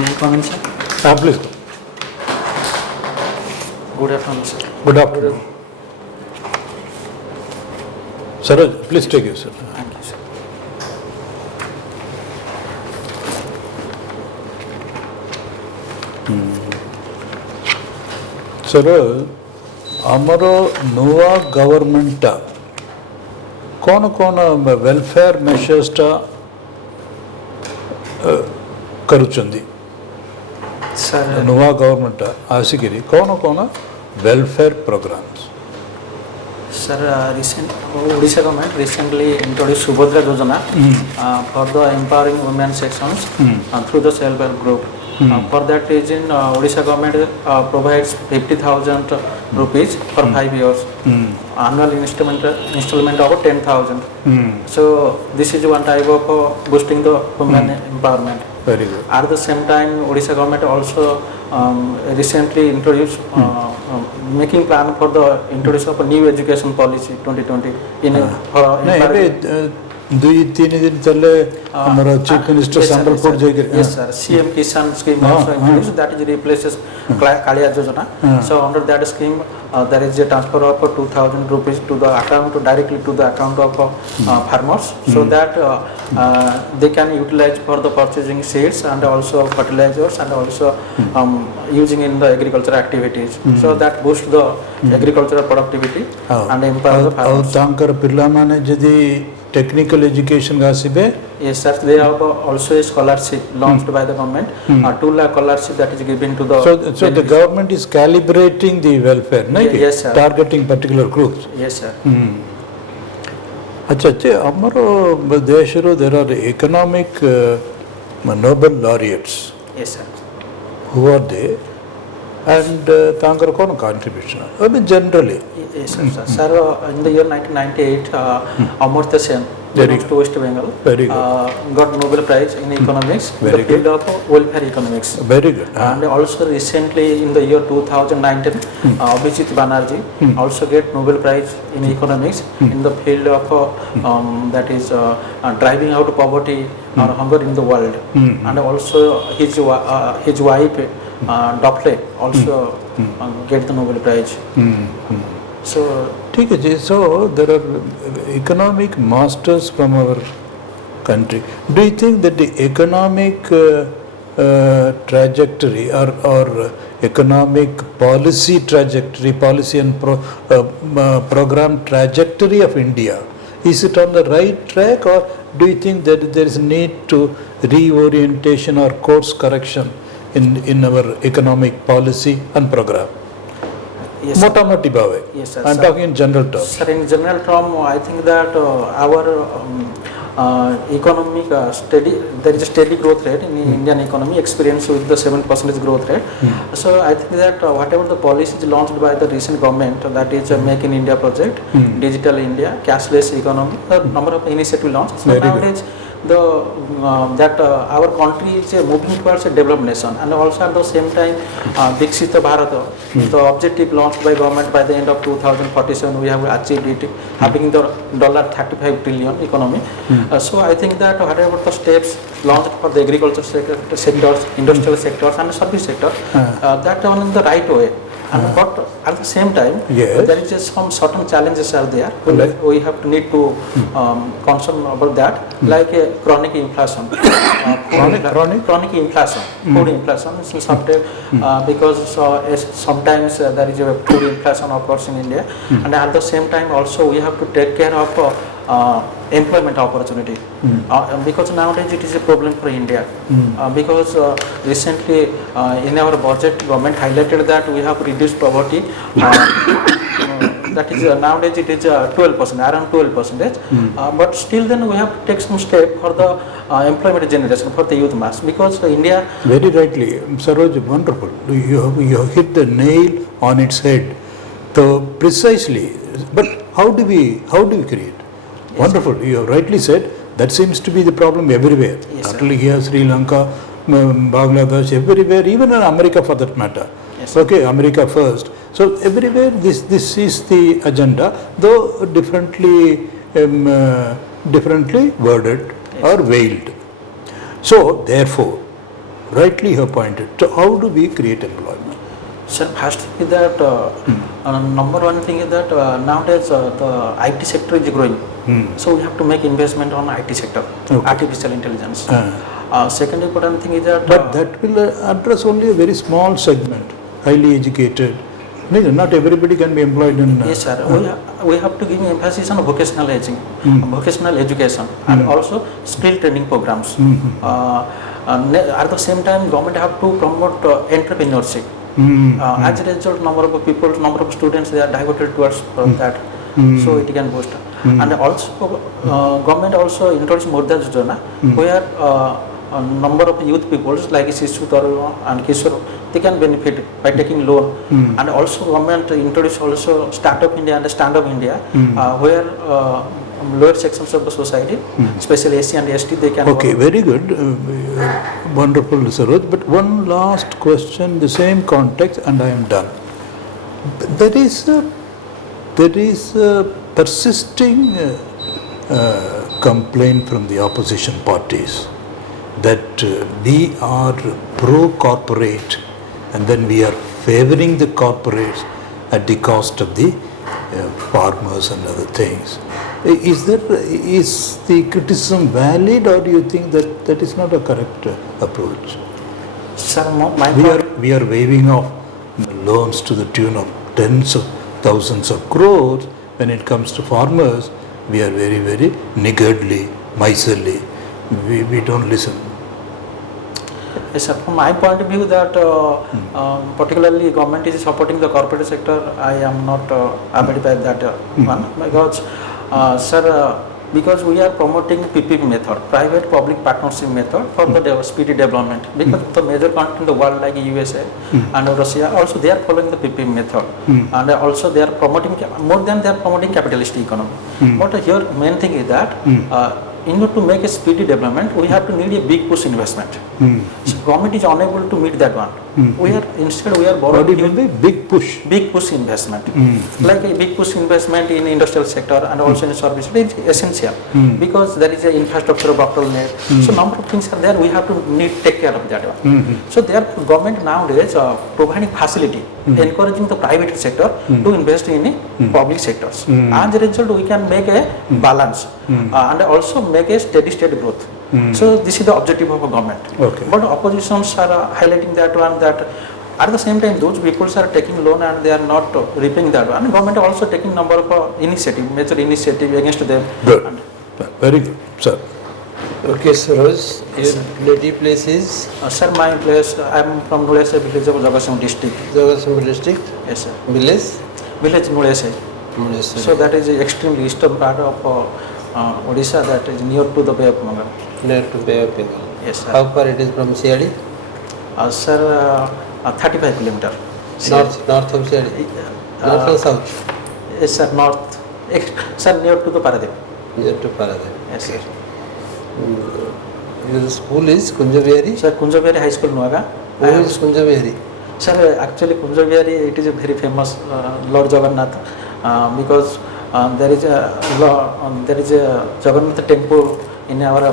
May I come in, sir? Please. Good afternoon, sir. Good afternoon. SAROJ, please take it, sir. Thank you, sir. SAROJ, ଆମର ନୂଆ ଗଭର୍ଣ୍ଣମେଣ୍ଟଟା କ'ଣ କ'ଣ welfare ମେସର୍ସଟା କରୁଛନ୍ତି? Sir, ନୂଆ ଗଭର୍ଣ୍ଣମେଣ୍ଟଟା ଆସିକିରି କ'ଣ କ'ଣ welfare programmes? sir, Odisha government recently introduced Subhadra Yojana for the empowering women sections through the self-help group. For that reason, Odisha government provides 50,000 rupees for 5 years. Annual installment of 10,000. So this is one type of boosting the women empowerment. Very good. At the same time, Odisha government also recently introduced making plan for the introduction of a new education policy 2020 in ଦୁଇ ତିନି ଦିନ ତଳେ ଆମର chief minister Sambalpur ଯାଇକରି yes sir CM Kisan scheme also introduced that is replaces Kaliya Yojana. So under that scheme there is a transfer of 2,000 rupees to the account directly to the account of farmers so that they can utilize for the purchasing seeds and also fertilizers and also using in the agricultural activities. So that boosts the agricultural productivity and empower the farmers. ଆଉ ତାଙ୍କର ପିଲାମାନେ ଯଦି technical education gasibe? Yes sir, they have also a scholarship launched by the government, a 2 lakh scholarship that is given to the so the government is calibrating the welfare, yes sir, targeting particular groups. Yes sir. Acha amaro desharo there are economic Nobel laureates. Yes sir. Who are they? And tankar kono contribution? I mean generally. Yes sir. Sir, in the year 1998, Amartya Sen belongs to West Bengal. Very good. Got Nobel Prize in economics in the field of welfare economics. Very good. And also recently in the year 2019, Abhijit Banerjee also get Nobel Prize in economics in the field of that is driving out poverty or hunger in the world. And also his wife Dr. also get the Nobel Prize. So there are economic masters from our country. Do you think that the economic trajectory or economic policy trajectory, policy and program trajectory of India, is it on the right track, or do you think that there is a need to reorientation or course correction in our economic policy and program? Yes sir. Yes sir. I'm talking in general terms. Sir, in general term, I think that our economic there is a steady growth rate in the Indian economy experience with the 7% growth rate. So I think that whatever the policies launched by the recent government, that is Make in India project, Digital India, cashless economy, the number of initiatives launched. So nowadays our country is moving towards a developed nation, and also at the same time Dikshita Bharat, the objective launched by government by the end of 2047 we have achieved it, having the $35 trillion economy. So I think that whatever the steps launched for the agriculture sectors, industrial sectors and service sector, that are in the right way. And but at the same time, there is just some certain challenges are there. We have to need to concern about that, like chronic inflation, chronic inflation, food inflation. Because sometimes there is a food inflation occurs in India, and at the same time also we have to take care of employment opportunity, because nowadays it is a problem for India. Because recently in our budget, government highlighted that we have reduced poverty. That is nowadays it is 12%, around 12%. But still then we have to take some step for the employment generation for the youth mass, because India. Very rightly, Saroj, wonderful. You hit the nail on its head. So precisely, but how do we create? Wonderful. You have rightly said that seems to be the problem everywhere. Not only here, Sri Lanka, Bangladesh, everywhere, even in America for that matter. Okay, America first. So everywhere this is the agenda, though differently worded or veiled. So therefore, rightly you have pointed. So how do we create employment? Sir, first thing is that number one thing is that nowadays the IT sector is growing. So we have to make investment on IT sector, artificial intelligence. Second important thing is that. But that will address only a very small segment, highly educated. Not everybody can be employed in. Yes, sir. We have to give emphasis on vocational vocational education, and also skill training programs. At the same time, government have to promote entrepreneurship. As a result, number of students, they are diverted towards that, so it can boost. And also, government also introduced Mudra Yojana, where a number of youth people like Sishu Taru and Kishore, they can benefit by taking loan. And also, government introduced also Startup India and Stand Up India, where lower sections of the society, especially SC and ST, they can. Okay, very good, wonderful, Saroj. But one last question, the same context, and I am done. There is a persisting complaint from the opposition parties that we are pro-corporate and then we are favoring the corporates at the cost of the farmers and other things. Is the criticism valid, or do you think that that is not a correct approach? Sir, We are waiving off loans to the tune of tens of thousands of crores. When it comes to farmers, we are very, very niggardly, miserly. We don't listen. Yes, sir. From my point of view, that particularly government is supporting the corporate sector, I am not abided by that one, because, sir, because we are promoting PPP method, private public partnership method for the speedy development. Because the major countries in the world like USA and Russia, also they are following the PPP method, and also they are promoting more than they are promoting capitalist economy. But here main thing is that. In order to make a speedy development, we have to need a big push investment. So government is unable to meet that one. We are borrowing. What do you mean by big push? Big push investment, like a big push investment in industrial sector and also in service, it is essential because there is a infrastructure bottleneck. So number of things are there. We have to take care of that one. So therefore, government nowadays providing facility, encouraging the private sector to invest in public sectors. As a result, we can make a balance and also make a steady state growth. So this is the objective of a government. But oppositions are highlighting that one, that at the same time those people are taking loan and they are not repaying that one. Government also taking number of major initiative against them. Good. Very good, sir. Okay, Saroj, your native place is? Sir, my place, I am from Nulese village of Jagasam district. Jagasam district? Yes, sir. Village? Village Nulese. Nulese. So that is the extremely eastern part of Odisha, that is near to the Bay of Bengal. Near to Bay of Bengal. Yes, sir. How far it is from CID? Sir, 35 kilometer. North of CID? North or south? Yes, sir, north. Sir, near to the Paradeep. Near to Paradeep. Yes, sir. Your school is Kunjavihari? Sir, Kunjavihari High School, Nuaga. Who is Kunjavihari? Sir, actually Kunjavihari, it is a very famous Lord Jagannath because there is a Jagannath temple in our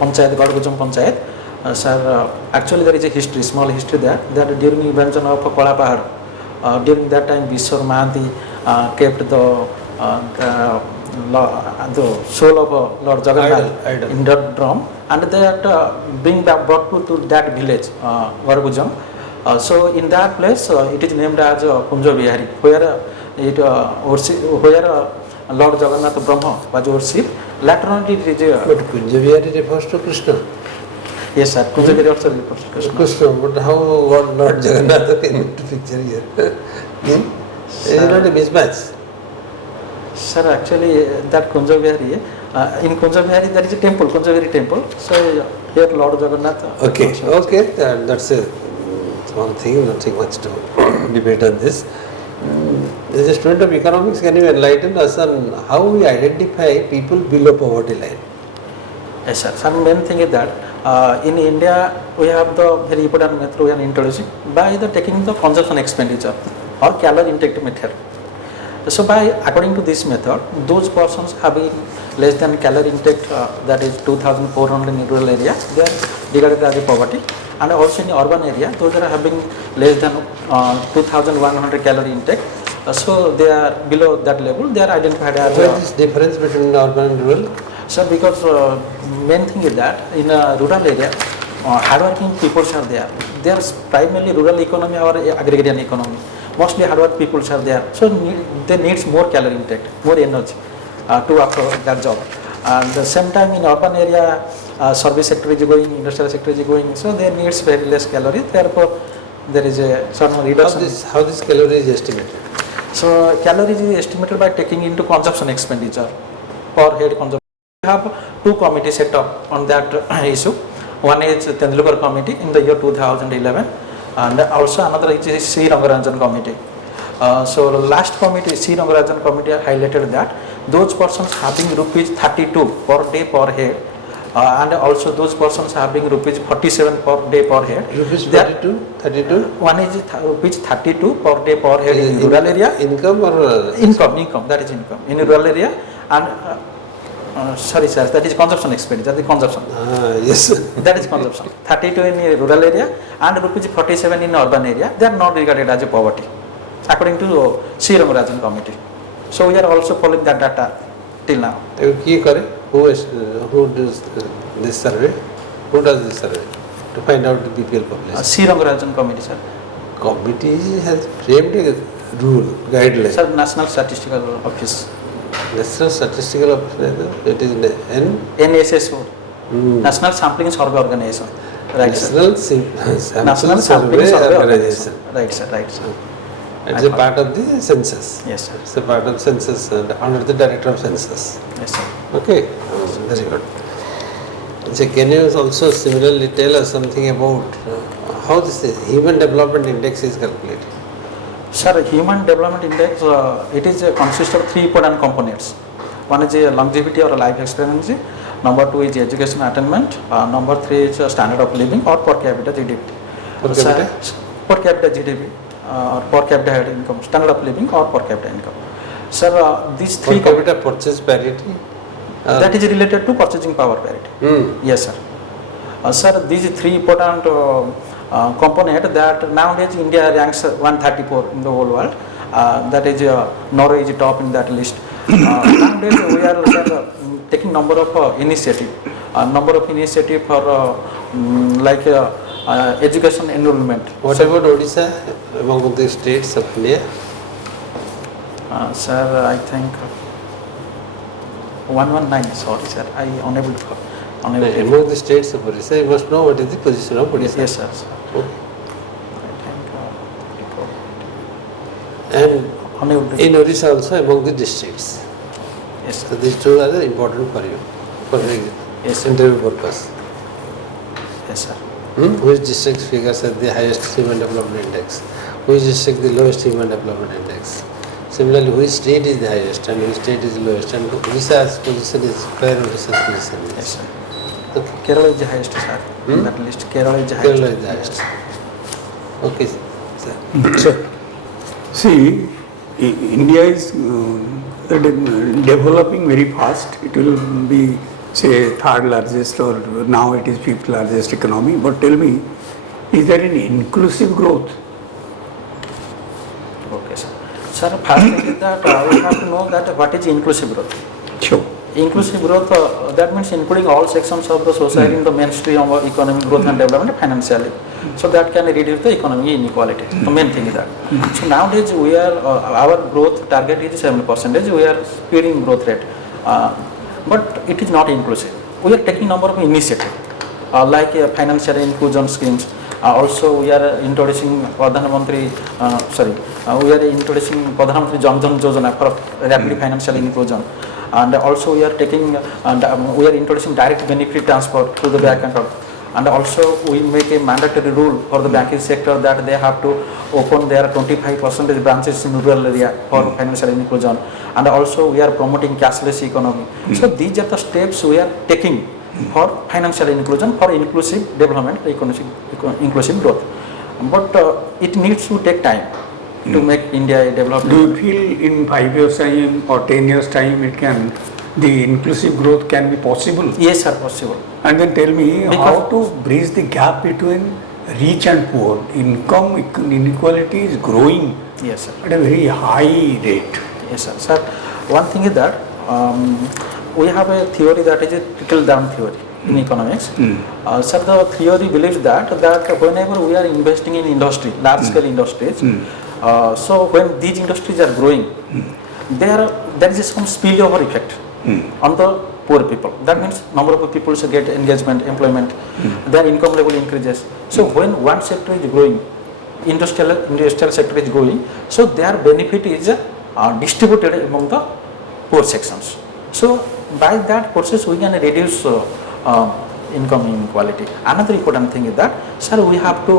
Panchayat, Gadgujam Panchayat. Sir, actually there is a history, small history there, that during the invention of Kola Pahad, during that time Vishwar Mahanti kept the soul of Lord Jagannath idol. in that drum, and that being brought to that village, Gadgujam. So in that place, it is named as Kunjavihari, where Lord Jagannath Brahma was worshipped. Later on, it is But Kunjavihari refers to Krishna. Yes, sir. Kunjavihari also refers to Krishna. Krishna, but how Lord Jagannath came into picture here? Is it not a mismatch? Sir, actually, that Kunjavihari, in Kunjavihari there is a temple, Kunjavihari temple. So here Lord Jagannath. Okay, that's a small thing, nothing much to debate on this. As a student of economics, can you enlighten us on how we identify people below poverty line? Yes, sir. Some main thing is that in India we have the very important method we are introducing by the taking the consumption expenditure or calorie intake method. So by according to this method, those persons having less than calorie intake, that is 2,400 in rural area, they are regarded as a poverty. And also in urban area, those that are having less than 2,100 calorie intake, so they are below that level, they are identified as. What is this difference between urban and rural? So because main thing is that in a rural area, hardworking people are there. They are primarily rural economy or agrarian economy. Mostly hardworking people are there. So they needs more calorie intake, more energy to after that job. And the same time in urban area, service sector is going, industrial sector is going. So they needs very less calories. Therefore, there is a certain reduction. How this calorie is estimated? So calories is estimated by taking into consumption expenditure per head consumption. We have two committees set up on that issue. One is Tendulkar committee in the year 2011, and also another is C. Rangarajan committee. So the last committee, C. Rangarajan committee, highlighted that those persons having rupees 32 per day per head, and also those persons having rupees 47 per day per head. Rupees 32? One is rupees 32 per day per head in rural area. Income or? Income, that is income. In rural area, and sorry sir, that is consumption expenditure, that is consumption. Yes. That is consumption. 32 in rural area and rupees 47 in urban area, they are not regarded as a poverty, according to C. Rangarajan committee. So we are also following that data till now. Who does this survey? Who does this survey to find out the BPL population? C. Rangarajan committee, sir. Committee has framed a rule, guideline. Sir, National Statistical Office. National Statistical Office, it is NSSO, National Sampling Survey Organization. Right, National National Sampling Survey Organization. Right, sir. Right, sir. It's a part of the census. Yes, sir. It's a part of census and under the director of census. Yes, sir. Okay, very good. So can you also similarly tell us something about how this Human Development Index is calculated? Sir, Human Development Index, it is consists of three important components. One is longevity or life expectancy. Number two is education attainment. Number three is standard of living or per capita GDP. Per capita? Per capita GDP. Or per capita head income, standard of living or per capita income. Sir, these three per capita purchase parity? That is related to purchasing power parity. Yes, sir. Sir, these three important component that nowadays India ranks 134 in the whole world. That is Norway is top in that list. Nowadays we are taking number of initiative for like education enrollment. What about Odisha among the states of India? Sir, I think 119. Sorry, sir, I unable to. Among the states of Odisha, you must know what is the position of Odisha. Yes, sir. Okay. I think. And in Odisha also among the districts. Yes, sir. So these two are important for you, for the Yes, sir. interview purpose. Yes, sir. Which district figures at the highest Human Development Index? Which district the lowest Human Development Index? Similarly, which state is the highest and which state is the lowest? And Odisha's position is where Odisha's position is. Yes, sir. Okay. Kerala is the highest, sir. In that list, Kerala is the highest. Kerala is the highest. Okay, sir. Sir, see, India is developing very fast. It will be, say, third largest, or now it is fifth largest economy. But tell me, is there any inclusive growth? Okay, sir. Sir, first thing is that we have to know that what is inclusive growth. Sure. Inclusive growth, that means including all sections of the society in the mainstream of economic growth and development financially. So that can reduce the economic inequality. The main thing is that. So nowadays we are, our growth target is 7%. We are speeding growth rate. But it is not inclusive. We are taking number of initiatives like financial inclusion schemes. Also we are introducing Pradhan Mantri Jan Dhan Yojana for rapid financial inclusion. And also we are taking we are introducing direct benefit transfer to the bank account. And also we make a mandatory rule for the banking sector that they have to open their 25% branches in rural area for financial inclusion. And also we are promoting cashless economy. So these are the steps we are taking for financial inclusion, for inclusive development, inclusive growth. But it needs to take time. to make India a developed Do you nation. feel in 5 years time or 10 years time the inclusive growth can be possible? Yes, sir, possible. And then tell me how Because- to bridge the gap between rich and poor. Income inequality is growing Yes, sir. at a very high rate. Yes, sir. Sir, one thing is that we have a theory that is a trickle-down theory in economics. Sir, the theory believes that whenever we are investing in industry, large-scale industries, so when these industries are growing, there is some spillover effect on the poor people. That means number of people should get engagement, employment, their income level increases. So when one sector is growing, industrial sector is growing, so their benefit is distributed among the poor sections. So by that process we can reduce income inequality. Another important thing is that, sir, we have to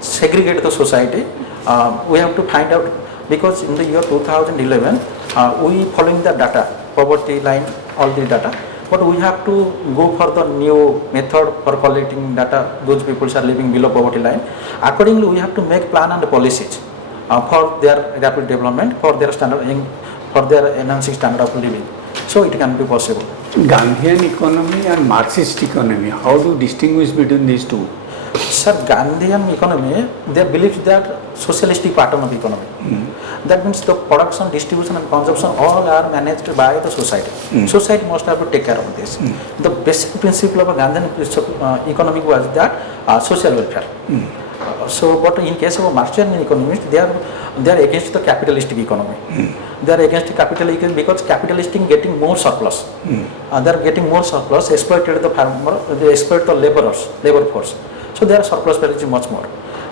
segregate the society. We have to find out, because in the year 2011 we following the data, poverty line, all the data, but we have to go for the new method for collecting data. Those people are living below poverty line. Accordingly, we have to make plan and policies for their rapid development, for their enhancing standard of living. So it can be possible. Gandhian economy and Marxist economy, how do you distinguish between these two? Sir, Gandhian economy, they believe that socialistic pattern of economy. That means the production, distribution and consumption all are managed by the society. Society must have to take care of this. The basic principle of a Gandhian economy was that social welfare. So, but in case of a Marxian economists, they are against the capitalistic economy. They are against capitalism because capitalistic getting more surplus. They are getting more surplus, exploited the farmer, they exploit the labor force. So their surplus value is much more.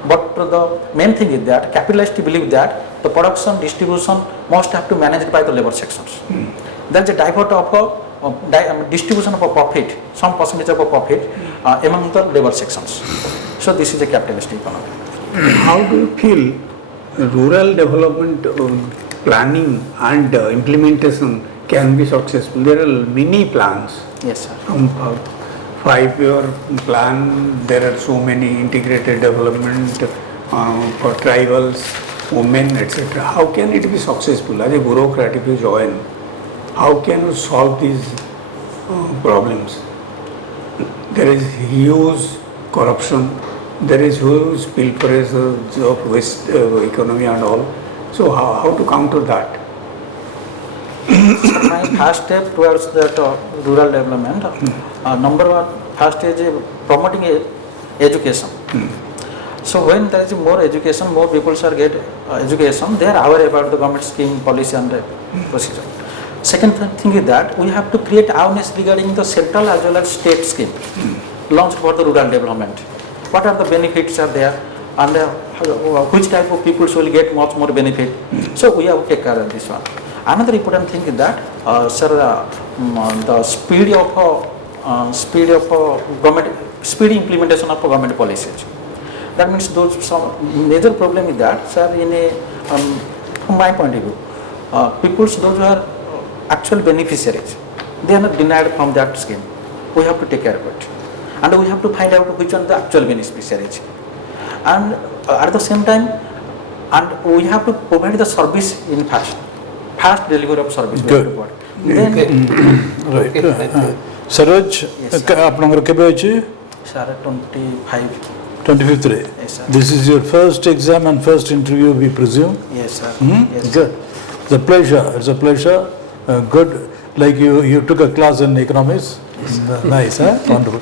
But the main thing is that capitalists believe that the production, distribution must have to managed by the labor sections. There is a divert of distribution of a profit, some percentage of a profit among the labor sections. So this is a capitalist economy. How do you feel rural development planning and implementation can be successful? There are many plans. Yes, sir. From 5-year plan, there are so many integrated development for tribals, women, etc. How can it be successful? As a bureaucrat, if you join, how can you solve these problems? There is huge corruption, there is huge pilferage of waste economy and all. So how to counter that? My first step towards that rural development, number one, first is promoting education. So when there is more education, more people shall get education, they are aware about the government scheme, policy and procedure. Second thing is that we have to create awareness regarding the central as well as state scheme launched for the rural development. What are the benefits are there, and which type of people will get much more benefit. So we have to take care of this one. Another important thing is that, sir, the speed implementation of government policies. That means some major problem is that, sir, from my point of view, those who are actual beneficiaries, they are not denied from that scheme. We have to take care of it, and we have to find out which are the actual beneficiaries, and at the same time, and we have to provide the service in fast delivery of service. Good. Then, Right. Saroj, ଆପଣଙ୍କର କେବେ ଅଛି? sir, 25. 25th ରେ. Yes, sir. This is your first exam and first interview, we presume. Yes, sir. Yes, sir. Good. It's a pleasure. It's a pleasure. Good. Like you took a class in economics. Nice, huh? Wonderful.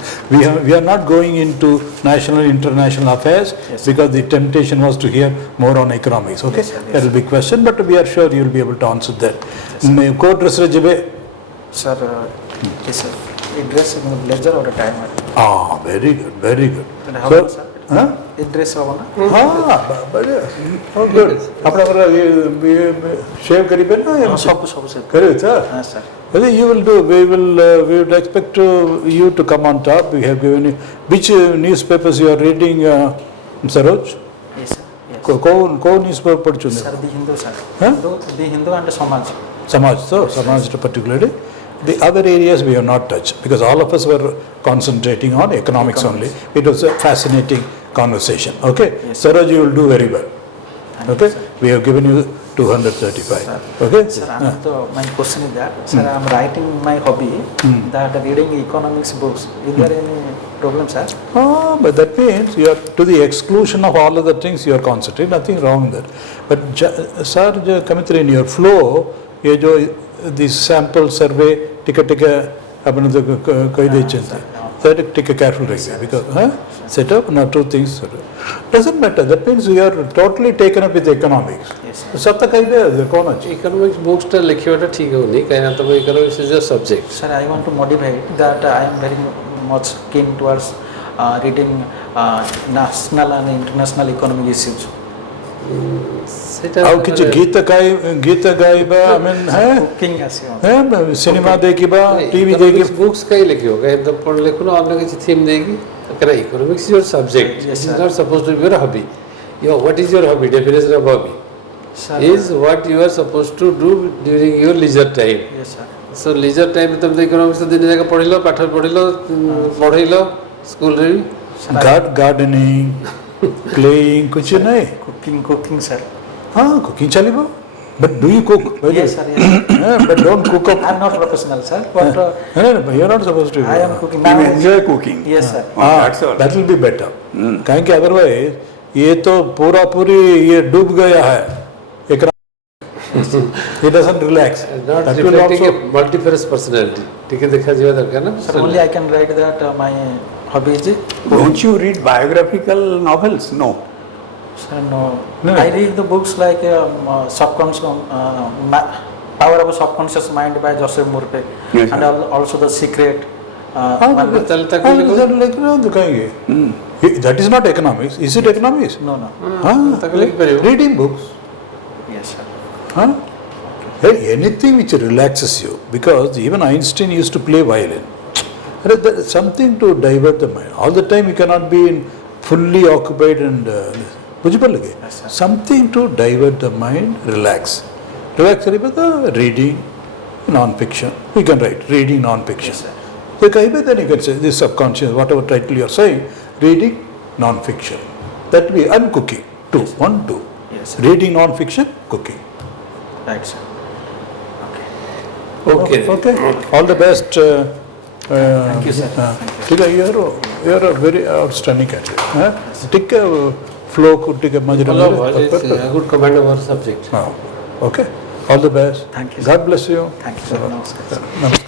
We are not going into national and international affairs Yes, because the temptation was to hear more on economics. Okay, Yes, sir. Yes, that will be question, but we are sure you will be able to answer that. Court dress रे जिबे. Sir, yes, sir. A dress in the blazer or a tie? Very good, very good. And how So, much, sir? huh? A dress हो ना? बढ़िया. Oh, good. आपणकर shave करीबे ना? सब से. Correct, sir. हाँ, sir. I think you will do. We will expect you to come on top. We have given you which newspapers you are reading, Saroj? Yes, sir. Yes. कौन newspaper पढ़ Sir, the Hindu, sir. Huh? The Hindu and the Samaj. Samaj, so Samaj particularly. The other areas we have not touched because all of us were concentrating on economics only. It was a fascinating conversation. Okay, Yes. Saroj, you will do very well. Okay, sir. we have given you 235. Sir. Okay. Sir, my question is that, sir, I am writing my hobby, that reading economics books. Is there any problem, sir? Oh, but that means you are to the exclusion of all other things you are concentrating, nothing wrong there. But sir, Kamitri, in your flow, ये जो this sample survey टिका अपन तो कोई दे चलते that take a careful review because set up not two things doesn't matter. That means you are totally taken up with economics. Yes, सब तक कहीं दे कौन अच्छी इकोनॉमिक्स बुक्स टा लिखियोटा ठीक हो नहीं कहना तो economics is a subject Sir, I want to modify it that I am very much keen towards reading national and international economic issues. সেটা ଆଉ କିଛି ଗୀତ ଗାଇବା I mean है Cooking as you want. है सिनेमा देखिबा टीवी देखिबा books कहीं लिखियो कहीं तो पढ़ लिखो ना अन्य किसी थीम देगी करा economics is your subject Yes, it sir. Is not supposed to be your hobby yo what is your hobby definition of hobby Sir, is what you are supposed to do during your leisure time. yes, sir. So leisure time तुम तो economics दिन जाकर पढ़ी लो पाठ पढ़ी लो पढ़ी लो school रे भी गार्डनिंग प्लेइंग कुछ नहीं Cooking, sir. हाँ cooking चलिबो but do you cook Yes, sir. Yes. but don't cook up I am not professional, sir, but you are not supposed to I am cooking. You Now, enjoy cooking. yes, sir. That's all. that will be better कहीं कि otherwise ये तो पूरा पूरी ये डूब गया है एक he doesn't relax not that will reflecting also a multifarious personality. ठीक है देखा जाए तो क्या ना Sir, only I can write that my hobby is Don't you read biographical novels? No. Sir, no. No. I read the books like subconscious, Power of a Subconscious Mind by Joseph Murphy, Yes, and sir. also The Secret. चल तक हाँ, लिखो that like ना दिखाएंगे that is not economics is it economics No, no. हाँ तक लिख पर reading books Yes, sir. huh? Hey, anything which relaxes you because even Einstein used to play violin. There is something to divert the mind. All the time you cannot be fully occupied and Yes, sir. something to divert the mind, relax. Relax reading non-fiction. You can write reading non-fiction. Yes, sir. Then you can say this subconscious, whatever title you are saying, reading non-fiction. That will be uncooking. Two, Yes, sir. 1, 2. Yes, sir. Reading non-fiction, cooking. Right, sir. Okay. Okay. All the best. Thank you, sir. ठीक है you are a very outstanding candidate. हाँ? ठीक है flow को ठीक है मजे Hello, it's a good command of our subject. Okay. All the best. Thank you, sir. God bless you. Thank you, sir. Namaskar. Namaskar.